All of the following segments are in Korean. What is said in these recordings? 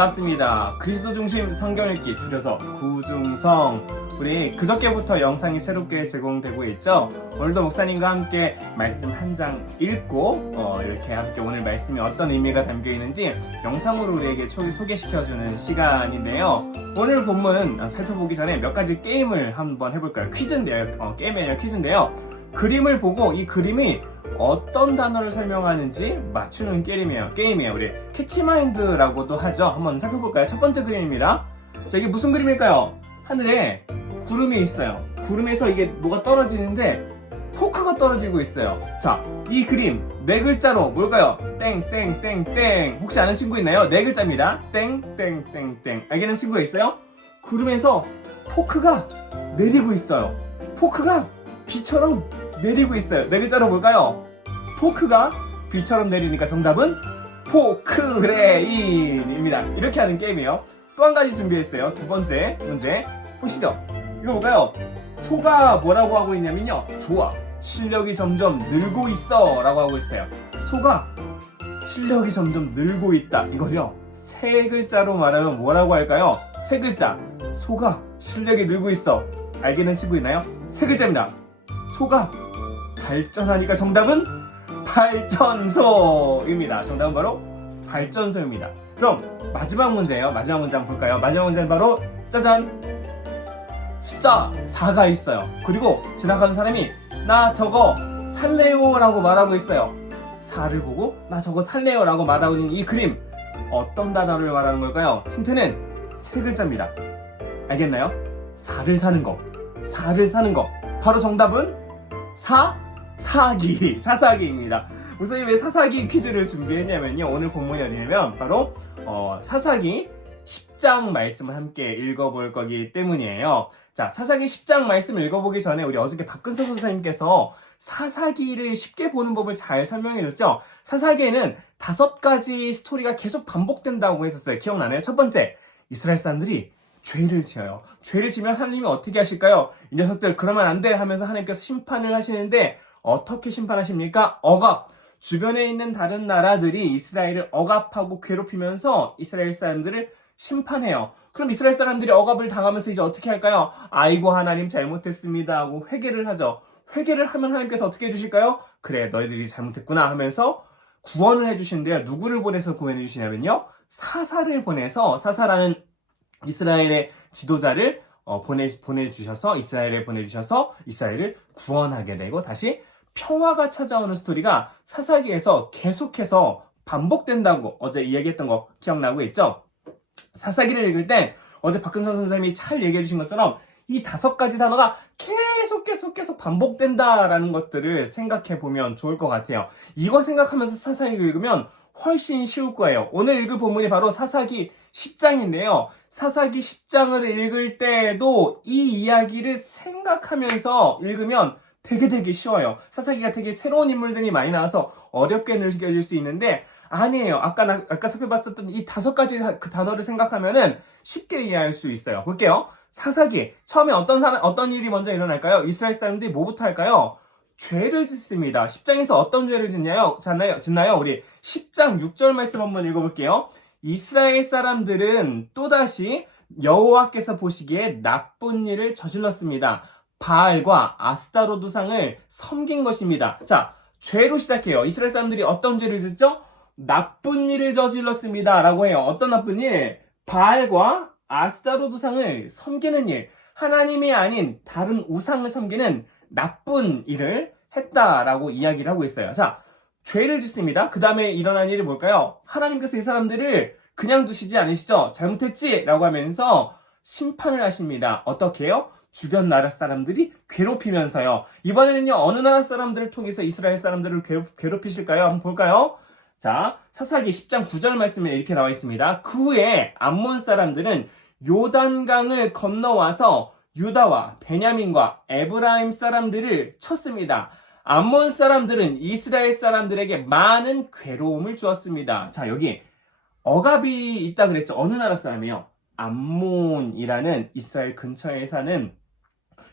반갑습니다. 그리스도 중심 성경 읽기 줄여서 구중성. 우리 그저께부터 영상이 새롭게 제공되고 있죠. 오늘도 목사님과 함께 말씀 한 장 읽고 이렇게 함께 오늘 말씀이 어떤 의미가 담겨 있는지 영상으로 우리에게 소개시켜주는 시간인데요. 오늘 본문 살펴보기 전에 몇 가지 게임을 한번 해볼까요? 퀴즈인데요. 게임이 아니라 퀴즈인데요. 그림을 보고 이 그림이 어떤 단어를 설명하는지 맞추는 게임이에요. 우리 캐치마인드라고도 하죠. 한번 살펴볼까요? 첫 번째 그림입니다. 자, 이게 무슨 그림일까요? 하늘에 구름이 있어요. 구름에서 이게 뭐가 떨어지는데 포크가 떨어지고 있어요. 자, 이 그림 네 글자로 뭘까요? 땡땡땡땡. 혹시 아는 친구 있나요? 네 글자입니다. 땡땡땡땡. 알겠는 친구가 있어요? 구름에서 포크가 내리고 있어요. 포크가 비처럼 내리고 있어요. 네 글자로 뭘까요? 포크가 비처럼 내리니까 정답은 포크레인입니다. 이렇게 하는 게임이에요. 또 한 가지 준비했어요. 두 번째 문제 보시죠. 이거 뭘까요? 소가 뭐라고 하고 있냐면요. 좋아. 실력이 점점 늘고 있어 라고 하고 있어요. 소가 실력이 점점 늘고 있다. 이걸요. 세 글자로 말하면 뭐라고 할까요? 세 글자. 소가 실력이 늘고 있어. 알겠는 친구 있나요? 세 글자입니다. 소가 발전하니까 정답은 발전소입니다. 정답은 바로 발전소입니다. 그럼 마지막 문제예요. 마지막 문제 한번 볼까요? 마지막 문제는 바로 짜잔! 숫자 4가 있어요. 그리고 지나가는 사람이 나 저거 살래요 라고 말하고 있어요. 4를 보고 나 저거 살래요 라고 말하고 있는 이 그림 어떤 단어를 말하는 걸까요? 힌트는 세 글자입니다. 알겠나요? 4를 사는 거. 4를 사는 거. 바로 정답은 사사기입니다. 목사님 왜 사사기 퀴즈를 준비했냐면요. 오늘 본문이 어디냐면 바로 사사기 10장 말씀을 함께 읽어볼 거기 때문이에요. 자, 사사기 10장 말씀 읽어보기 전에 우리 어저께 박근서 선생님께서 사사기를 쉽게 보는 법을 잘 설명해줬죠. 사사기에는 5가지 스토리가 계속 반복된다고 했었어요. 기억나나요? 첫 번째, 이스라엘 사람들이 죄를 지어요. 죄를 지면 하나님이 어떻게 하실까요? 이 녀석들 그러면 안 돼 하면서 하나님께서 심판을 하시는데 어떻게 심판하십니까? 억압. 주변에 있는 다른 나라들이 이스라엘을 억압하고 괴롭히면서 이스라엘 사람들을 심판해요. 그럼 이스라엘 사람들이 억압을 당하면서 이제 어떻게 할까요? 아이고 하나님 잘못했습니다 하고 회개를 하죠. 회개를 하면 하나님께서 어떻게 해주실까요? 그래 너희들이 잘못했구나 하면서 구원을 해주시는데요. 누구를 보내서 구원해 주시냐면요. 사사를 보내서 사사라는 이스라엘의 지도자를 보내주셔서 이스라엘을 구원하게 되고 다시 평화가 찾아오는 스토리가 사사기에서 계속해서 반복된다고 어제 이야기했던 거 기억나고 있죠? 사사기를 읽을 때 어제 박근선 선생님이 잘 얘기해 주신 것처럼 이 5가지 단어가 계속 반복된다라는 것들을 생각해 보면 좋을 것 같아요. 이거 생각하면서 사사기를 읽으면 훨씬 쉬울 거예요. 오늘 읽을 본문이 바로 사사기 10장인데요. 사사기 10장을 읽을 때도 이 이야기를 생각하면서 읽으면 되게 쉬워요. 사사기가 되게 새로운 인물들이 많이 나와서 어렵게 느껴질 수 있는데 아니에요. 아까 살펴봤었던 이 5가지 그 단어를 생각하면은 쉽게 이해할 수 있어요. 볼게요. 사사기 처음에 어떤 일이 먼저 일어날까요? 이스라엘 사람들이 뭐부터 할까요? 죄를 짓습니다. 10장에서 어떤 죄를 짓나요? 우리 10장 6절 말씀 한번 읽어볼게요. 이스라엘 사람들은 또다시 여호와께서 보시기에 나쁜 일을 저질렀습니다. 바알과 아스타로드 상을 섬긴 것입니다. 자, 죄로 시작해요. 이스라엘 사람들이 어떤 죄를 짓죠? 나쁜 일을 저질렀습니다. 라고 해요. 어떤 나쁜 일? 바알과 아스타로드 상을 섬기는 일. 하나님이 아닌 다른 우상을 섬기는 나쁜 일을 했다라고 이야기를 하고 있어요. 자, 죄를 짓습니다. 그 다음에 일어난 일이 뭘까요? 하나님께서 이 사람들을 그냥 두시지 않으시죠? 잘못했지? 라고 하면서 심판을 하십니다. 어떻게 해요? 주변 나라 사람들이 괴롭히면서요. 이번에는요, 어느 나라 사람들을 통해서 이스라엘 사람들을 괴롭히실까요? 한번 볼까요? 자, 사사기 10장 9절 말씀에 이렇게 나와 있습니다. 그 후에 암몬 사람들은 요단강을 건너와서 유다와 베냐민과 에브라임 사람들을 쳤습니다. 암몬 사람들은 이스라엘 사람들에게 많은 괴로움을 주었습니다. 자, 여기 억압이 있다 그랬죠. 어느 나라 사람이요? 암몬이라는 이스라엘 근처에 사는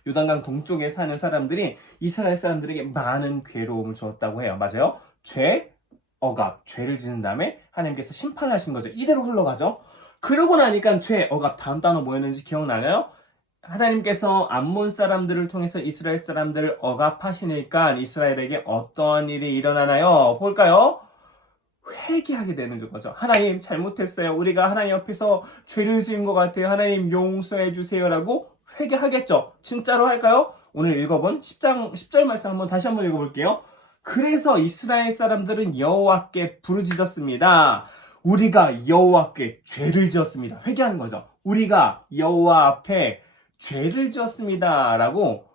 요단강 동쪽에 사는 사람들이 이스라엘 사람들에게 많은 괴로움을 주었다고 해요. 맞아요? 죄, 억압, 죄를 지은 다음에 하나님께서 심판하신 거죠. 이대로 흘러가죠. 그러고 나니까 죄, 억압, 다음 단어 뭐였는지 기억나나요? 하나님께서 암몬 사람들을 통해서 이스라엘 사람들을 억압하시니까 이스라엘에게 어떠한 일이 일어나나요? 볼까요? 회개하게 되는 거죠. 하나님 잘못했어요. 우리가 하나님 앞에서 죄를 지은 것 같아요. 하나님 용서해 주세요라고 회개하겠죠. 진짜로 할까요? 오늘 읽어본 10절 말씀 다시 한번 읽어볼게요. 그래서 이스라엘 사람들은 여호와께 부르짖었습니다. 우리가 여호와께 죄를 지었습니다. 회개하는 거죠. 우리가 여호와 앞에 죄를 지었습니다. 라고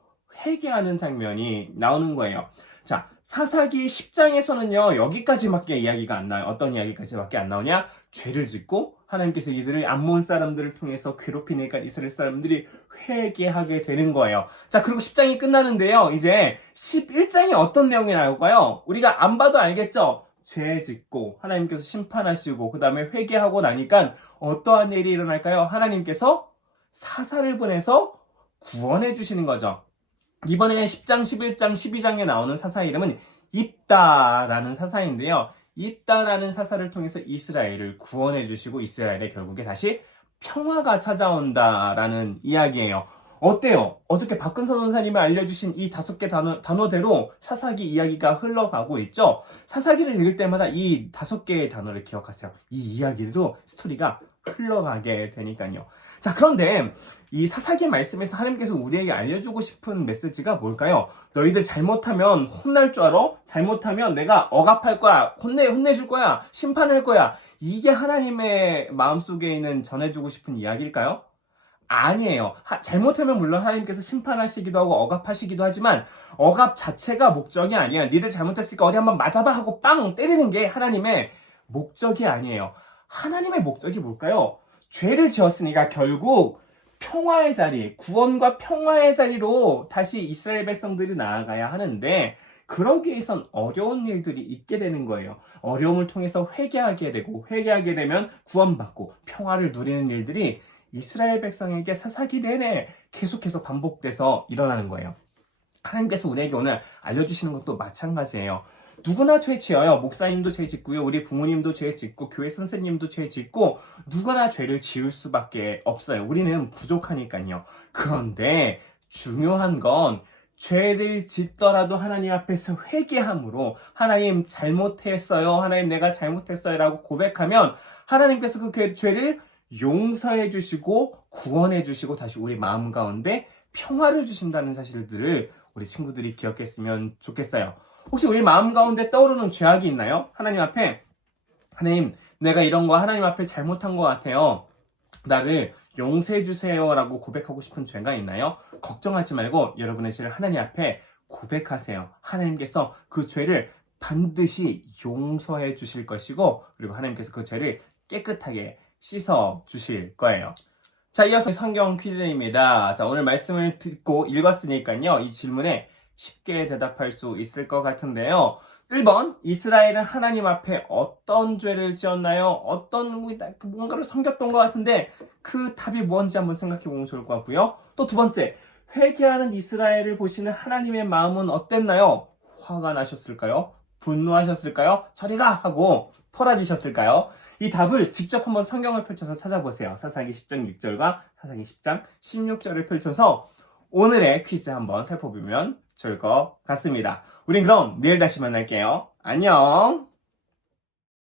회개하는 장면이 나오는 거예요. 자, 사사기 10장에서는요, 여기까지밖에 이야기가 안 나와요. 어떤 이야기까지밖에 안 나오냐? 죄를 짓고 하나님께서 이들을 암몬 사람들을 통해서 괴롭히니까 이스라엘 사람들이 회개하게 되는 거예요. 자, 그리고 10장이 끝나는데요. 이제 11장이 어떤 내용이 나올까요? 우리가 안 봐도 알겠죠? 죄 짓고 하나님께서 심판하시고 그 다음에 회개하고 나니까 어떠한 일이 일어날까요? 하나님께서 사사를 보내서 구원해 주시는 거죠. 이번에 10장, 11장, 12장에 나오는 사사 이름은 입다라는 사사인데요. 입다라는 사사를 통해서 이스라엘을 구원해 주시고 이스라엘에 결국에 다시 평화가 찾아온다라는 이야기예요. 어때요? 어저께 박근서 전사님이 알려주신 이 5개 단어대로 사사기 이야기가 흘러가고 있죠? 사사기를 읽을 때마다 이 5개의 단어를 기억하세요. 이 이야기도 스토리가 흘러가게 되니까요. 자, 그런데 이 사사기 말씀에서 하나님께서 우리에게 알려주고 싶은 메시지가 뭘까요? 너희들 잘못하면 혼날 줄 알아? 잘못하면 내가 억압할 거야. 혼내줄 거야. 심판할 거야. 이게 하나님의 마음속에 있는 전해주고 싶은 이야기일까요? 아니에요. 잘못하면 물론 하나님께서 심판하시기도 하고 억압하시기도 하지만 억압 자체가 목적이 아니야. 니들 잘못했으니까 어디 한번 맞아봐 하고 빵 때리는 게 하나님의 목적이 아니에요. 하나님의 목적이 뭘까요? 죄를 지었으니까 결국 평화의 자리, 구원과 평화의 자리로 다시 이스라엘 백성들이 나아가야 하는데 그러기 위해선 어려운 일들이 있게 되는 거예요. 어려움을 통해서 회개하게 되고 회개하게 되면 구원받고 평화를 누리는 일들이 이스라엘 백성에게 사사기 내내 계속해서 반복돼서 일어나는 거예요. 하나님께서 우리에게 오늘 알려주시는 것도 마찬가지예요. 누구나 죄 지어요. 목사님도 죄 짓고요. 우리 부모님도 죄 짓고 교회 선생님도 죄 짓고 누구나 죄를 지을 수밖에 없어요. 우리는 부족하니까요. 그런데 중요한 건 죄를 짓더라도 하나님 앞에서 회개함으로 하나님 잘못했어요. 하나님 내가 잘못했어요. 라고 고백하면 하나님께서 그 죄를 용서해 주시고 구원해 주시고 다시 우리 마음 가운데 평화를 주신다는 사실들을 우리 친구들이 기억했으면 좋겠어요. 혹시 우리 마음 가운데 떠오르는 죄악이 있나요? 하나님 앞에 하나님 내가 이런 거 하나님 앞에 잘못한 것 같아요. 나를 용서해 주세요 라고 고백하고 싶은 죄가 있나요? 걱정하지 말고 여러분의 죄를 하나님 앞에 고백하세요. 하나님께서 그 죄를 반드시 용서해 주실 것이고 그리고 하나님께서 그 죄를 깨끗하게 씻어 주실 거예요. 자, 이어서 성경 퀴즈입니다. 자, 오늘 말씀을 듣고 읽었으니까요. 이 질문에 쉽게 대답할 수 있을 것 같은데요. 1번, 이스라엘은 하나님 앞에 어떤 죄를 지었나요? 어떤 뭔가를 섬겼던 것 같은데 그 답이 뭔지 한번 생각해 보면 좋을 것 같고요. 또 2번째, 회개하는 이스라엘을 보시는 하나님의 마음은 어땠나요? 화가 나셨을까요? 분노하셨을까요? 저리 가! 하고 토라지셨을까요? 이 답을 직접 한번 성경을 펼쳐서 찾아보세요. 사사기 10장 6절과 사사기 10장 16절을 펼쳐서 오늘의 퀴즈 한번 살펴보면 좋을 것 같습니다. 우린 그럼 내일 다시 만날게요. 안녕!